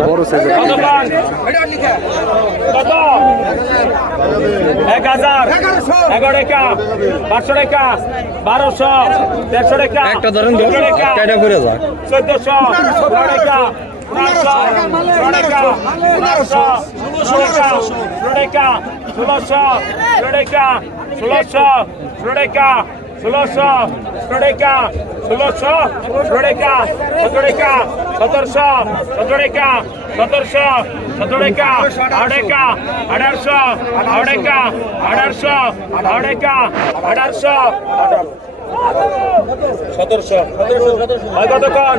বড় কত এক হাজার এগারো টাকা পাঁচশো টাকা বারোশো দেড়শো টাকা একটা ধরেন চোদ্দ টাকা কয়টা করে যায়? চোদ্দশো পনেরো টাকা পনেরোশো টাকা পনেরোশো টাকা টাকা ষোলোশো টাকা ষোলোশো টাকা ষোলোশো টাকা ষোলোশো সতেরোকা সতেরোকা সতেরোশো সতেরোকা সতেরোশো সতেরোকা আড়েকা আঠারোশো আড়েকা আঠারোশো আড়েকা আঠারোশো, সতেরোশো কতক্ষণ?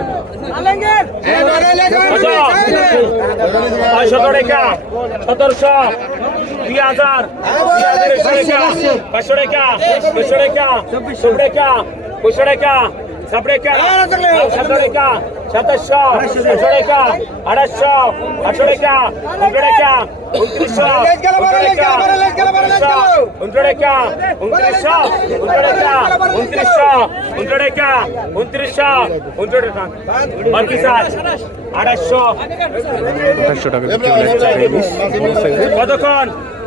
ছয়শত টাকা, সতেরোশো, দুই হাজার পাঁচশো টাকা পাঁচশো টাকা পাঁচশো টাকা চব্বিশশো টাকা পাঁচশো টাকা সাত টাকা সাত টাকা সাতাশশো আটশো টাকা আঠাশশো আটশো টাকা উনশো টাকা উনত্রিশশো উনত্রিশশো উনত্রিশশো টাকা উনত্রিশশো উনশো টাকা বাকি সাত আঠাশশো আঠাশশো টাকা কতক্ষণ?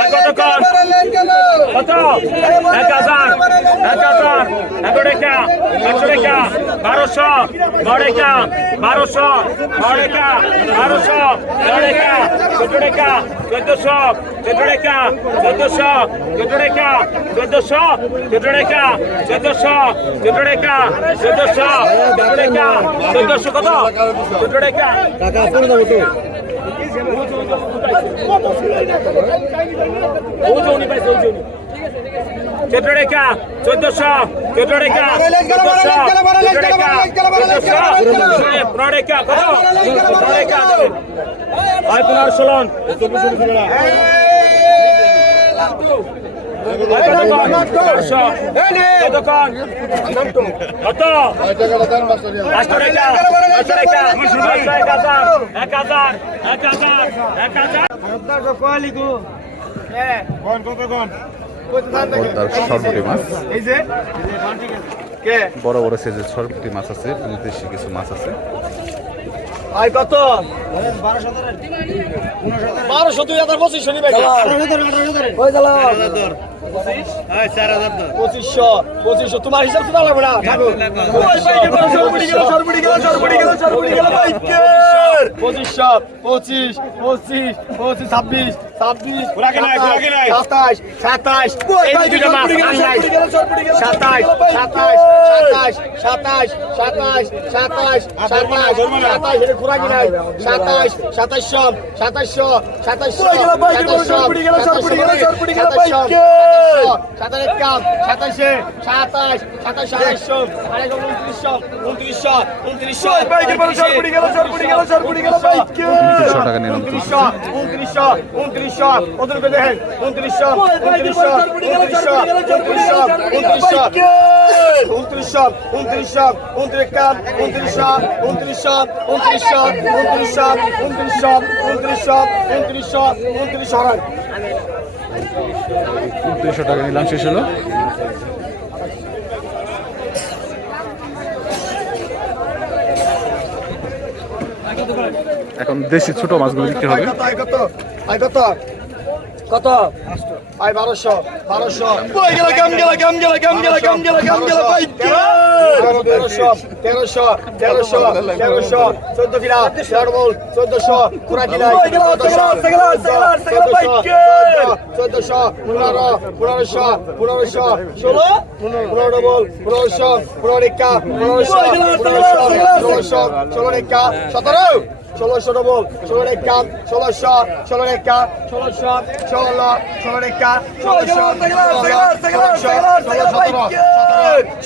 আর কতক্ষণ কত? এক হাজার এক হাজার এগারো টাকা, একশো টাকা, বারোশো টাকা বারোশো টাকা বারোশো টাকা, চোদ্দ টাকা, চোদ্দশো, চোদ্দ টাকা, চোদ্দশো, চোদ্দ চোদ্দ টাকা চোদ্দশো চোদ্দ টাকা চোদ্দশো চোদ্দ টাকা চোদ্দশো পনেরো টাকা কত পনেরো মাছ বড় বড় সাইজের সরপুটি মাছ আছে দেশি কিছু মাছ আছে আয় কত? বারোশো দুই হাজার পঁচিশশো নিবে পঁচিশশো পঁচিশশো তোমার হিসাব তো লাগবে না। পঁচিশশো পঁচিশ পঁচিশ পঁচিশ ছাব্বিশ ছাব্বিশ সাতাশ সাতাশ সাতাশ সাতাশ সাতাশ সাতাশ সাতাশ সাতাশ সাতাশ এটা ঘোরা কি নাই সাতাশ সাতাশশো সাতাশশো সাতাশশো সাতাশশো সাতাশশো সাতাশ কাপ সাতাশে সাতাশ সাতাশ সাতাশশো আড়াইশো উনত্রিশশো উনত্রিশশো উনত্রিশশো উনত্রিশশো টাকা নিলাম উনত্রিশশো উনত্রিশশো উনত্রিশশো রুপে দেখেন উনত্রিশশো উনত্রিশশো উনত্রিশশো উনত্রিশশো উনত্রিশশো উনত্রিশশো উনত্রিশশো উনত্রিশ কাপ উনত্রিশশো উনত্রিশশো উনত্রিশশো উনত্রিশশো উনত্রিশশো উনত্রিশশো উনত্রিশশো উনত্রিশশো রান টাকা নিলাম শেষ হলো। এখন দেশি ছোট মাছগুলো বিক্রি হবে। কত আয় বারোশো বারোশো কই গেল কেম গেল কেম গেল কেম গেল কেম গেল কেম গেল ভাই তেরোশো তেরোশো তেরোশো তেরোশো চোদ্দ কিনা তেরো বল চোদ্দশো পুরা কিনা চোদ্দশো পনেরো পনেরোশো পনেরোশো ষোলো পনেরো বল পনেরোশো পনেরো রেখা পনেরোশো পনেরোশো পনেরোশো ষোলো রেখা সতেরো ষোলোশো ডবল ষোলো রেখা ষোলোশো ষোলো রেখা ষোলোশো ষোলো ষোলো রেখা ষোলোশো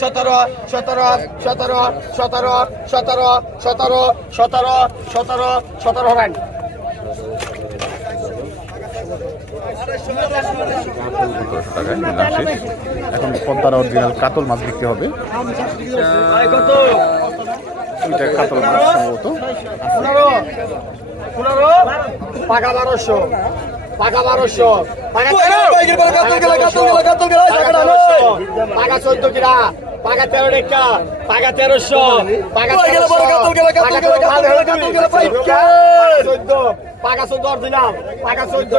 সতেরো সতেরো সতেরো সতেরো সতেরো সতেরো সতেরো সতেরো সতেরো হবেন এখন পদ্মার অরিজিনাল কাতল মাছ বিক্রি হবে ওইটা কাতল মাছ সম্ভবত। পনেরো পনেরো পাকা বারোশো পাকা বারোশো পাকা পাকা চোদ্দ কিরা পাকা তেরো রেখা পাকা তেরোশো পাকা চোদ্দ পাকা চোদ্দ অরিজিনাল পাকা চোদ্দ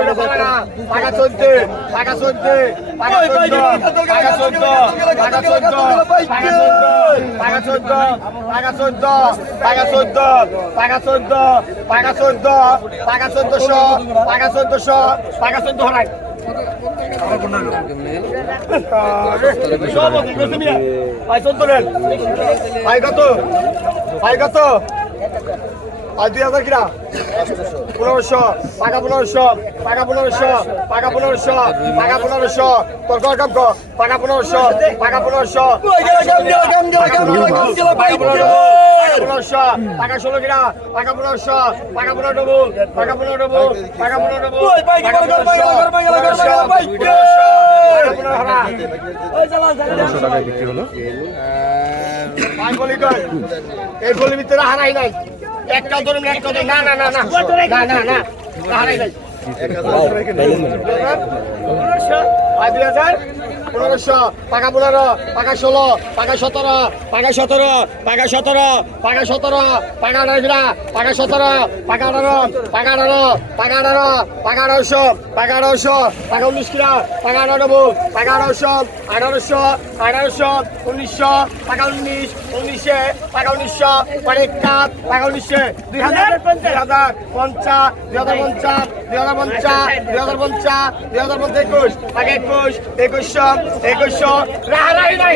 পাকা চোদ্দ পাকা চোদ্দ পাকা চোদ্দ পাকা চোদ্দ পাকা চোদ্দ পাকা চোদ্দ পাকা চোদ্দ পাকা চোদ্দ পাকা চোদ্দ পাকা চোদ্দ পাকা চোদ্দশো পাকা চোদ্দশো পাকা চোদ্দ হরাই আর দুই হাজার কিনা পনেরোশো পাকা পনেরোশো পাকা পনেরোশো পাকা পনেরোশো পাকা পনেরোশো তোর কর কাম কর পাকা পনেরোশো পাকা পনেরোশো পনেরোশো পাকা ষোলো কিনা পাকা পনেরোশো পাকা পনেরো ডবল পাকা পনেরো ডবল পাকা পনেরো ডবল পনেরোশো টাকায় বিক্রি হলো এই গলির ভিতরে হারাই নাই। একটা ধরুন একটা না না না না। না না না। হারাই নাই। পনেরোশো পাকা পনেরো পাকা ষোলো পাকা সতেরো পাকা সতেরো পাকা সতেরো পাকা সতেরো পাকা আঠারো পাকা সতেরো পাকা আঠারো পাকা আঠারো পাকা আঠারো পাকা আঠারোশো পাকা আঠারোশো পাকা উনিশ কিনা পাকা আঠারো পাকা আঠারোশো আঠারোশো আঠারোশো উনিশশো পাকা উনিশ উনিশে পাকা উনিশশো পাকা পাকা উনিশে দুই হাজার দুই হাজার পঞ্চাশ পঞ্চাশ দুই হাজার পঞ্চাশ দুই হাজার একুশ। একুশ একুশশো একুশশো। রাহারাই নাই।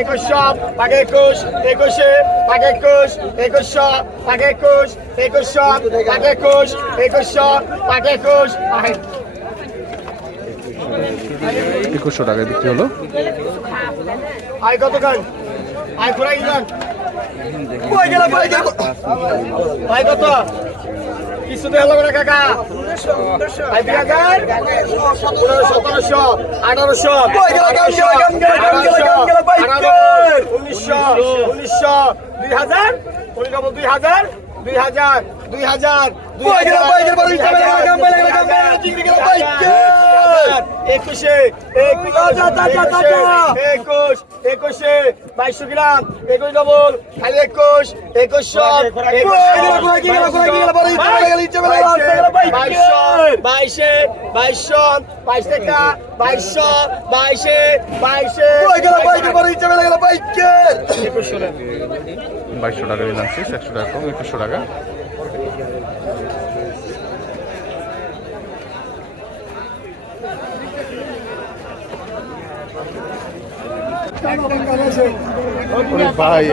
একুশশো পাকা একুশ একুশে পাকা একুশ একুশশো পাকা একুশ একুশশো পাকা একুশ একুশশো পাকা একুশ। একুশশো টাকায় বিক্রি হলো। আয় কত গান আয় ঘুরাই গান আয় কত? কিছু তো হলো না কাকা। সতেরোশো, আঠারোশো উনিশশো উনিশশো দুই হাজার দুই হাজার দুই হাজার। দুই হাজার দুই হাজার একুশে একুশ একুশ একুশে বাইশশো গ্রাম একুশ ডবল খালি একুশ একুশশো বাইশে বাইশশো বাইশ টাকা বাইশশো বাইশে বাইশশো টাকা একশো টাকা কম একুশশো টাকা। ভাই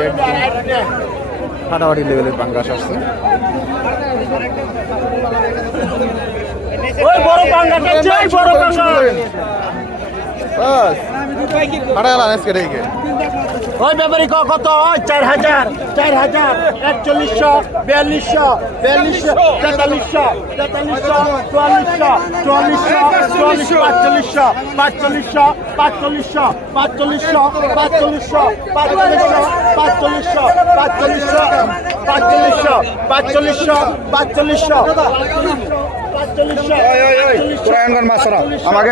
ফাটাফাটি লেভেলের পাঙ্গাস আসছে। ওই বড় পাঙ্গাটা চাই বড় পাঙ্গা বাস ফাটা গেল আজকে রেখে ওই ব্যাপারী কত ওই চার হাজার চার হাজার একচল্লিশশো বিয়াল্লিশশো বিয়াল্লিশশো তেতাল্লিশশো তেতাল্লিশশো চুয়াল্লিশশো চুয়াল্লিশশো চুয়াল্লিশ পাঁচচল্লিশশো পাঁচচল্লিশশো পাঁচচল্লিশশো পাঁচচল্লিশশো পাঁচচল্লিশশো পাঁচচল্লিশশো পাঁচচল্লিশশো পাঁচচল্লিশশো পাঁচচল্লিশশো পাঁচচল্লিশশো পাঁচচল্লিশশো আমাকে